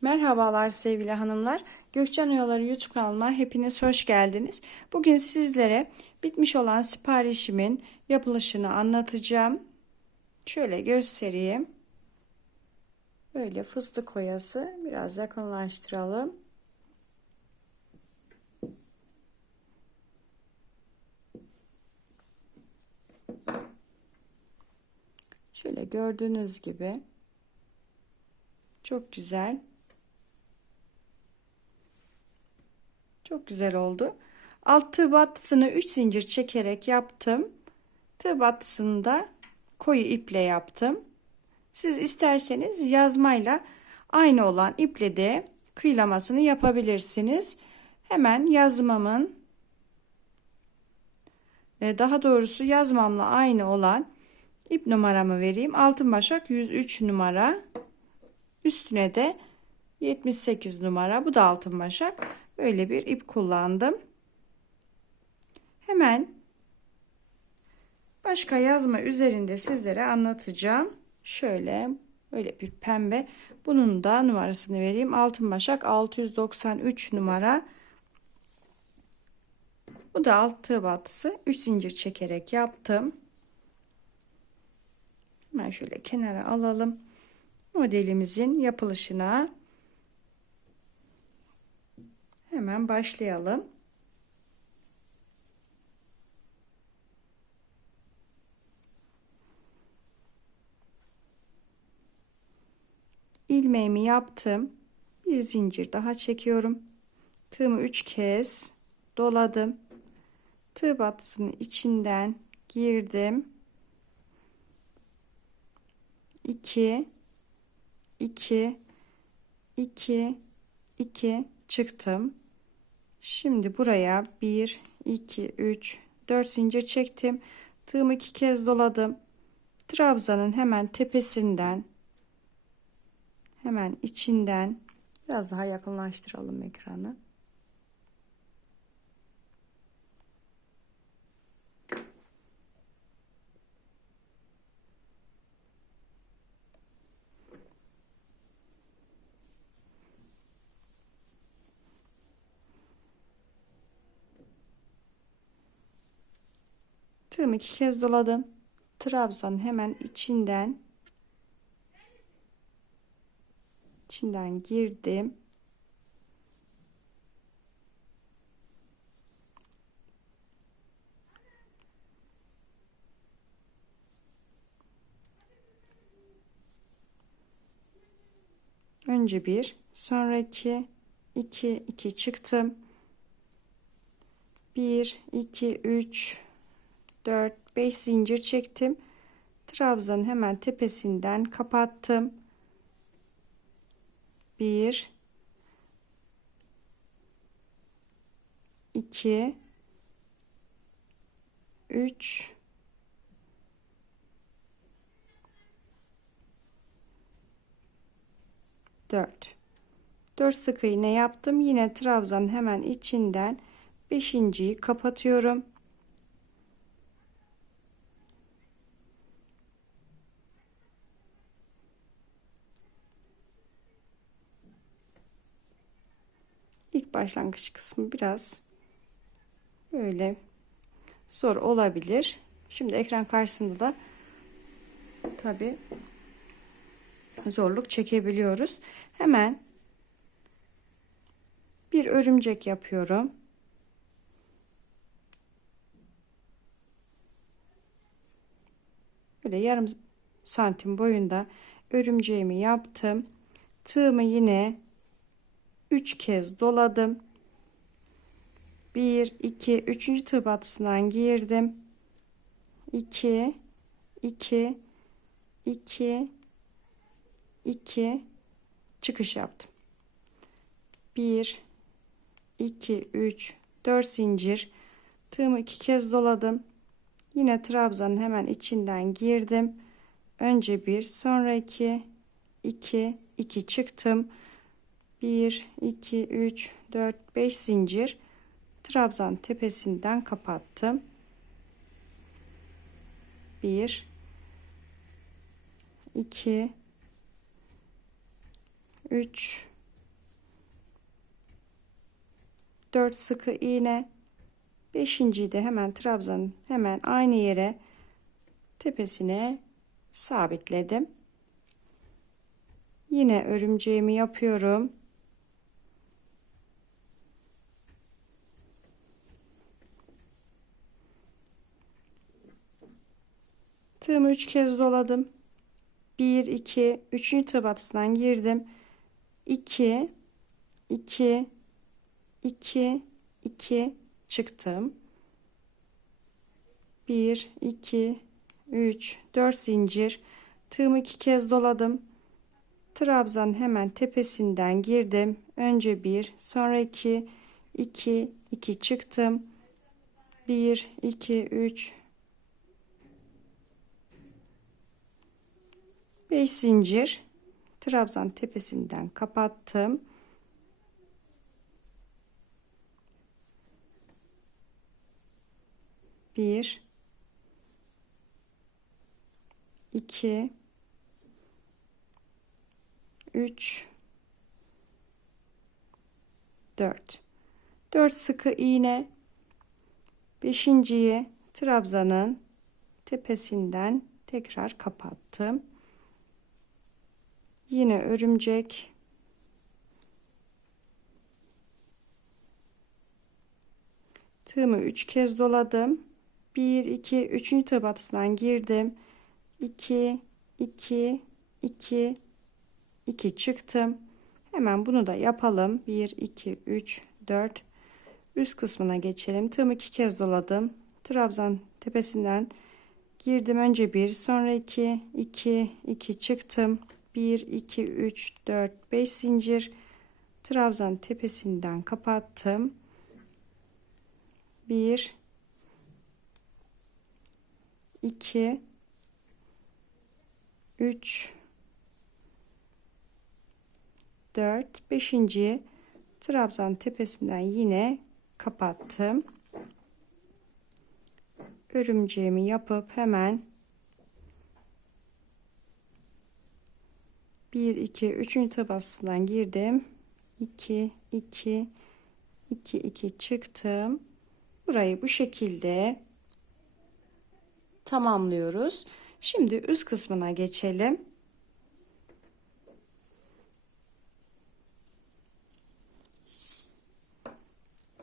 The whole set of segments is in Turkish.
Merhabalar sevgili hanımlar. Gökçen Oyaları YouTube kanalıma hepiniz hoş geldiniz. Bugün sizlere bitmiş olan siparişimin yapılışını anlatacağım. Şöyle göstereyim. Böyle fıstık oyası biraz yakınlaştıralım. Şöyle gördüğünüz gibi çok güzel. Çok güzel oldu. Alt tığ battısını 3 zincir çekerek yaptım. Tığ battısını da koyu iple yaptım. Siz isterseniz yazmayla aynı olan iple de kıylamasını yapabilirsiniz. Hemen yazmamın daha doğrusu yazmamla aynı olan ip numaramı vereyim. Altın başak 103 numara. Üstüne de 78 numara. Bu da altın başak. Böyle bir ip kullandım. Hemen başka yazma üzerinde sizlere anlatacağım. Şöyle böyle bir pembe. Bunun da numarasını vereyim. Altın başak 693 numara. Bu da alt tığ battısı. 3 zincir çekerek yaptım. Hemen şöyle kenara alalım. Modelimizin yapılışına hemen başlayalım. ilmeğimi yaptım. Bir zincir daha çekiyorum. Tığımı 3 kez doladım. Tığ batısının içinden girdim. 2 2 2 2 çıktım. Şimdi buraya 1 2 3 4 zincir çektim. Tığımı iki kez doladım. Trabzanın hemen tepesinden hemen içinden biraz daha yakınlaştıralım ekranı. Tığımı iki kez doladım. Trabzanın hemen içinden içinden girdim. Önce bir, sonraki iki, iki çıktım. Bir, iki, üç, dört, beş zincir çektim. Trabzanın hemen tepesinden kapattım. 1 2 3 4 4 sık iğne yaptım. Yine trabzanın hemen içinden 5.yi kapatıyorum. ilk başlangıç kısmı biraz böyle zor olabilir. Şimdi ekran karşısında da tabi zorluk çekebiliyoruz. Hemen bir örümcek yapıyorum. Böyle yarım santim boyunda örümceğimi yaptım. Tığımı yine 3 kez doladım. 1 2 3. tığ batısından girdim. 2 2 2 2 çıkış yaptım. 1 2 3 4 zincir tığımı iki kez doladım. Yine trabzanın hemen içinden girdim. Önce bir, sonra iki, iki, iki çıktım. 1 2 3 4 5 zincir trabzan tepesinden kapattım. 1 2 3 4 sıkı iğne. 5. de hemen trabzanın hemen aynı yere tepesine sabitledim. Yine örümceğimi yapıyorum. Tığımı üç kez doladım. 1 2 3. tığ batısından girdim. 2 2 2 2 çıktım. 1 2 3 4 zincir tığımı iki kez doladım. Trabzan hemen tepesinden girdim. Önce 1, sonra 2 2 2 çıktım. 1 2 3 5 zincir trabzan tepesinden kapattım. Bir, iki, üç, dört. Dört sıkı iğne. Beşinciyi trabzanın tepesinden tekrar kapattım. Yine örümcek. Tığımı 3 kez doladım. 1 2 3. tığ batısından girdim. 2 2 2 2 çıktım. Hemen bunu da yapalım. 1 2 3 4 üst kısmına geçelim. Tığımı 2 kez doladım. Trabzan tepesinden girdim. Önce 1, sonra 2 2 2 çıktım. 1 2 3 4 5 zincir trabzan tepesinden kapattım 1 2 3 4 5. trabzan tepesinden yine kapattım örümceğimi yapıp hemen 1 2 3. tabasından girdim. 2 2 2 2 çıktım. Burayı bu şekilde tamamlıyoruz. Şimdi üst kısmına geçelim.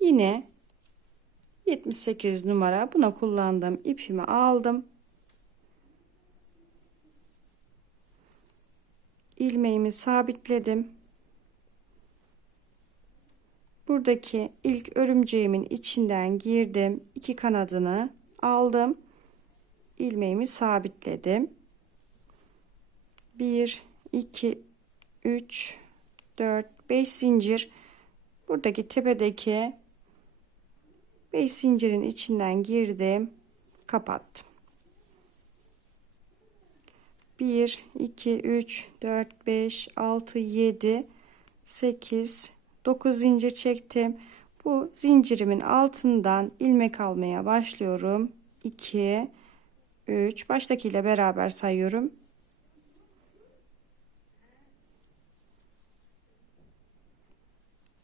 Yine 78 numara. Buna kullandığım ipimi aldım ilmeğimi sabitledim. Buradaki ilk örümceğimin içinden girdim. iki kanadını aldım. ilmeğimi sabitledim. 1 2 3 4 5 zincir buradaki tepedeki 5 zincirin içinden girdim kapattım 1 2 3 4 5 6 7 8 9 zincir çektim. Bu zincirimin altından ilmek almaya başlıyorum. 2 3 baştakiyle beraber sayıyorum.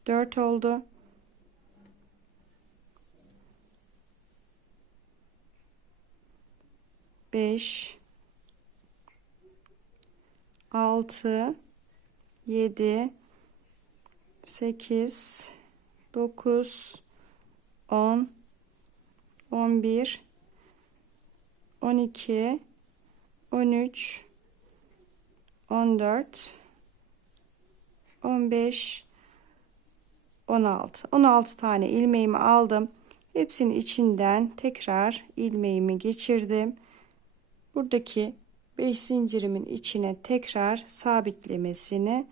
Dört oldu. Beş, 6 7 8 9 10 11 12 13 14 15 16 16 tane ilmeğimi aldım. Hepsinin içinden tekrar ilmeğimi geçirdim. Buradaki 5 zincirimin içine tekrar sabitlemesini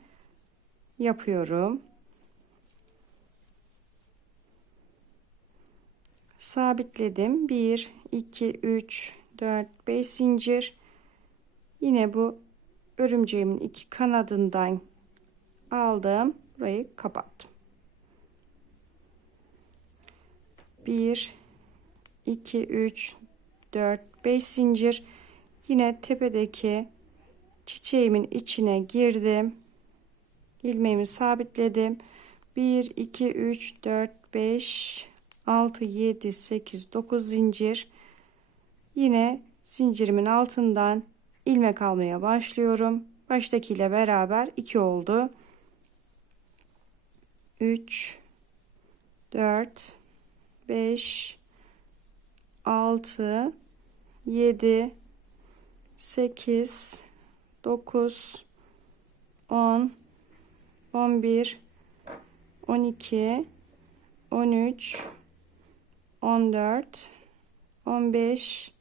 yapıyorum. Sabitledim. 1 2 3 4 5 zincir. Yine bu örümceğimin iki kanadından aldım. Burayı kapattım. 1 2 3 4 5 zincir Yine tepedeki çiçeğimin içine girdim. ilmeğimi sabitledim. 1 2 3 4 5 6 7 8 9 zincir yine zincirimin altından ilmek almaya başlıyorum baştakiyle beraber 2 oldu 3 4 5 6 7 8 9 10 11 12 13 14 15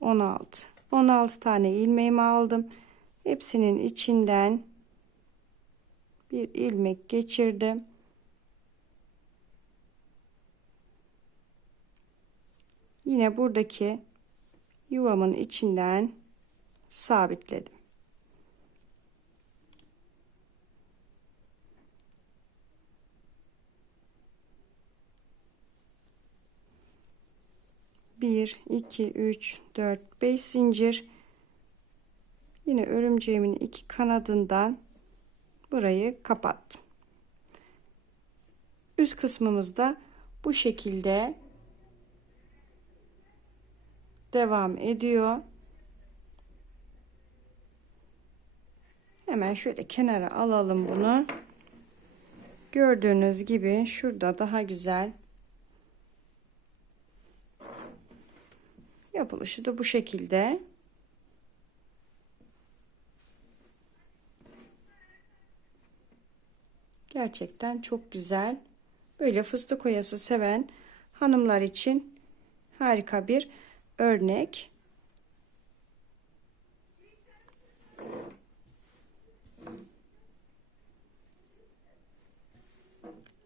16 16 tane ilmeğimi aldım. Hepsinin içinden bir ilmek geçirdim. Yine buradaki yuvamın içinden sabitledim. Bir iki üç dört beş zincir. Yine örümceğimin iki kanadından burayı kapattım. Üst kısmımızda bu şekilde devam ediyor. Hemen şöyle kenara alalım bunu. Gördüğünüz gibi şurada daha güzel yapılışı da bu şekilde. Gerçekten çok güzel. Böyle fıstık oyası seven hanımlar için harika bir örnek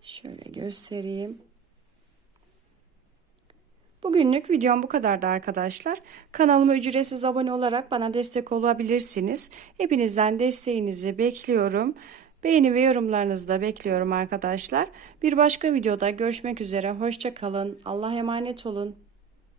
şöyle göstereyim Bugünlük videom bu kadardı arkadaşlar. Kanalıma ücretsiz abone olarak bana destek olabilirsiniz. Hepinizden desteğinizi bekliyorum. Beğeni ve yorumlarınızı da bekliyorum arkadaşlar. Bir başka videoda görüşmek üzere. Hoşçakalın. Allah'a emanet olun.